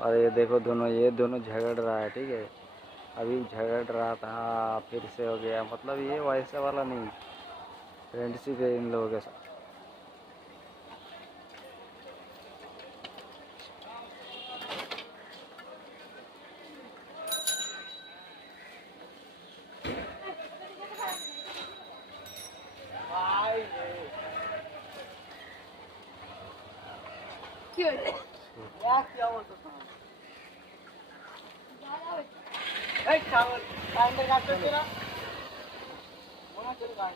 और ये देखो दोनों, ये दोनों झगड़ रहा है, ठीक है। अभी झगड़ रहा था, फिर से हो गया, मतलब ये वैसे वाला नहीं, फ्रेंडशिप है इन लोगों के साथ। क्या बोलतो सांग? काय अंदर काढतो तेरा? कोणा चल काय